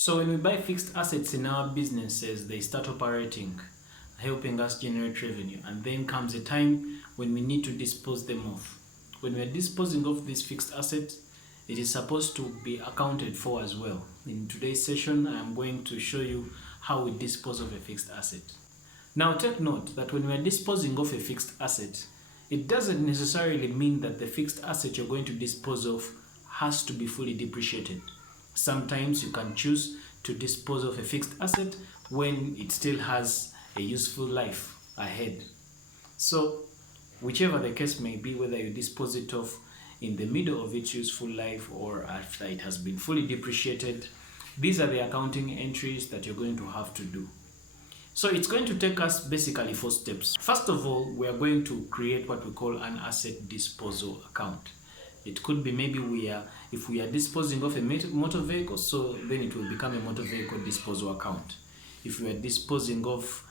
So when we buy fixed assets in our businesses, they start operating, helping us generate revenue. And then comes a time when we need to dispose them off. When we're disposing of these fixed assets, it is supposed to be accounted for as well. In today's session, I'm going to show you how we dispose of a fixed asset. Now take note that when we're disposing of a fixed asset, it doesn't necessarily mean that the fixed asset you're going to dispose of has to be fully depreciated. Sometimes you can choose to dispose of a fixed asset when it still has a useful life ahead. So whichever the case may be, whether you dispose it off in the middle of its useful life or after it has been fully depreciated, these are the accounting entries that you're going to have to do. So it's going to take us basically 4 steps. First of all, we are going to create what we call an asset disposal account. It could be maybe if we are disposing of a motor vehicle, so then it will become a motor vehicle disposal account. If we are disposing of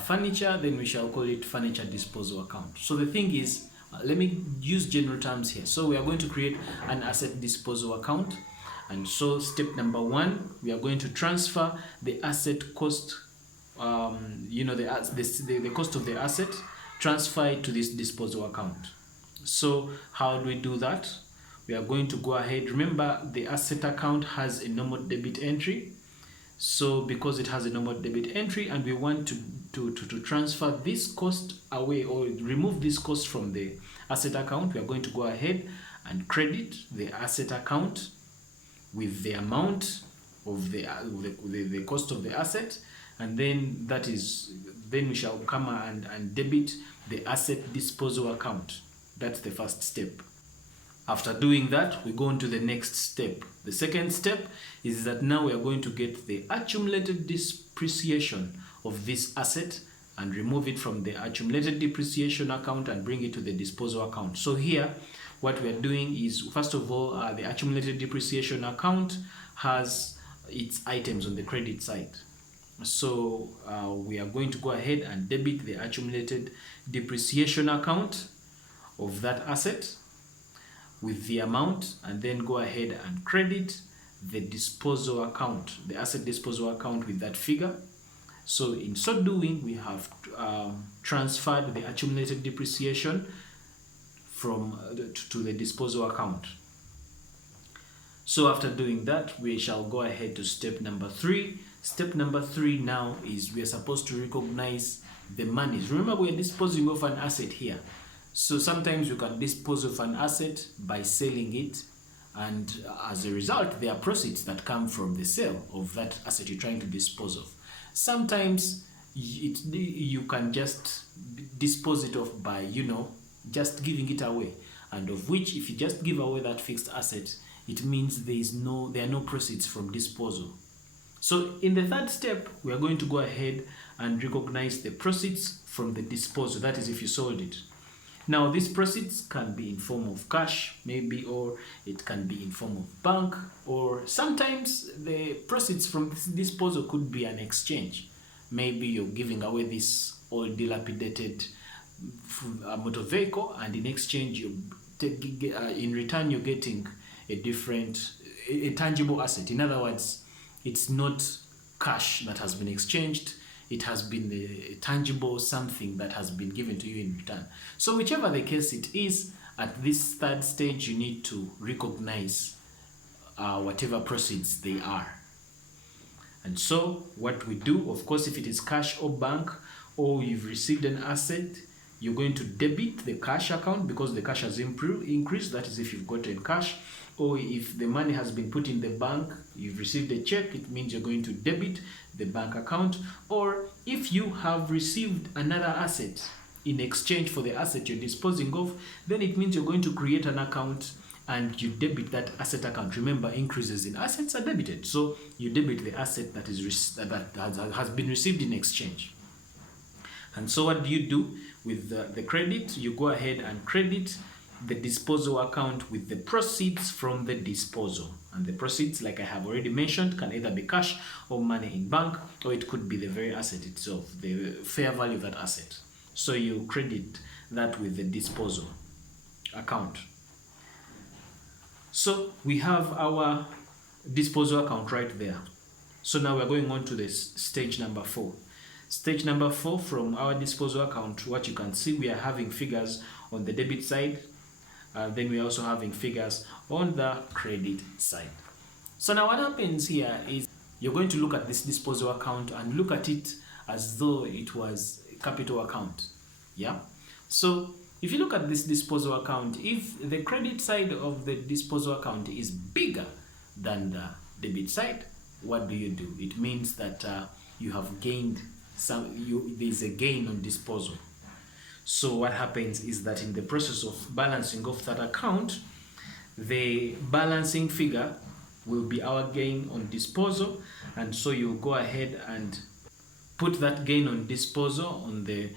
furniture, then we shall call it furniture disposal account. So the thing is, let me use general terms here. So we are going to create an asset disposal account. And so step number 1, we are going to transfer the asset cost, the cost of the asset, transfer it to this disposal account. So how do we do that? We are going to go ahead. Remember, the asset account has a normal debit entry. So because it has a normal debit entry and we want to transfer this cost away or remove this cost from the asset account, we are going to go ahead and credit the asset account with the amount of the cost of the asset, and then we shall come and debit the asset disposal account. That's the first step. After doing that, we go on to the next step. The second step is that now we are going to get the accumulated depreciation of this asset and remove it from the accumulated depreciation account and bring it to the disposal account. So here, what we are doing is, first of all, the accumulated depreciation account has its items on the credit side. So we are going to go ahead and debit the accumulated depreciation account of that asset with the amount, and then go ahead and credit the disposal account, the asset disposal account, with that figure. So in so doing, we have transferred the accumulated depreciation from to the disposal account. So after doing that, we shall go ahead to step number 3. Step number 3 now is we are supposed to recognize the monies. Remember, we are disposing of an asset here. So sometimes you can dispose of an asset by selling it, and as a result, there are proceeds that come from the sale of that asset you're trying to dispose of. Sometimes you can just dispose it off by, just giving it away, and of which, if you just give away that fixed asset, it means there are no proceeds from disposal. So in the third step, we are going to go ahead and recognize the proceeds from the disposal. That is, if you sold it. Now, these proceeds can be in form of cash, maybe, or it can be in form of bank, or sometimes the proceeds from this disposal could be an exchange. Maybe you're giving away this old dilapidated motor vehicle, and in exchange, in return, you're getting a tangible asset. In other words, it's not cash that has been exchanged. It has been a tangible something that has been given to you in return. So whichever the case it is, at this third stage, you need to recognize whatever proceeds they are. And so what we do, of course, if it is cash or bank, or you've received an asset, you're going to debit the cash account because the cash has increased. That is, if you've gotten cash. Or if the money has been put in the bank, you've received a check, it means you're going to debit the bank account. Or if you have received another asset in exchange for the asset you're disposing of, then it means you're going to create an account and you debit that asset account. Remember, increases in assets are debited. So you debit the asset that has been received in exchange. And so what do you do with the credit? You go ahead and credit the disposal account with the proceeds from the disposal. And the proceeds, like I have already mentioned, can either be cash or money in bank, or it could be the very asset itself, the fair value of that asset. So you credit that with the disposal account. So we have our disposal account right there. So now we're going on to this stage number 4. Stage number 4, from our disposal account, what you can see, we are having figures on the debit side, then we're also having figures on the credit side. So now what happens here is you're going to look at this disposal account and look at it as though it was a capital account. Yeah. So if you look at this disposal account, if the credit side of the disposal account is bigger than the debit side, what do? It means that you have gained there's a gain on disposal. So what happens is that in the process of balancing off that account, the balancing figure will be our gain on disposal, and so you go ahead and put that gain on disposal on the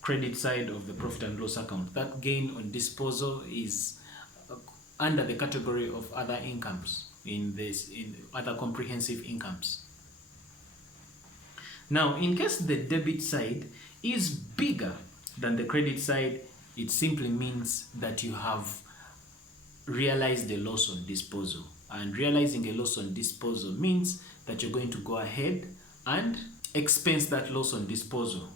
credit side of the profit and loss account. That gain on disposal is under the category of other incomes in other comprehensive incomes. Now, in case the debit side is bigger than the credit side, it simply means that you have realized a loss on disposal. And realizing a loss on disposal means that you're going to go ahead and expense that loss on disposal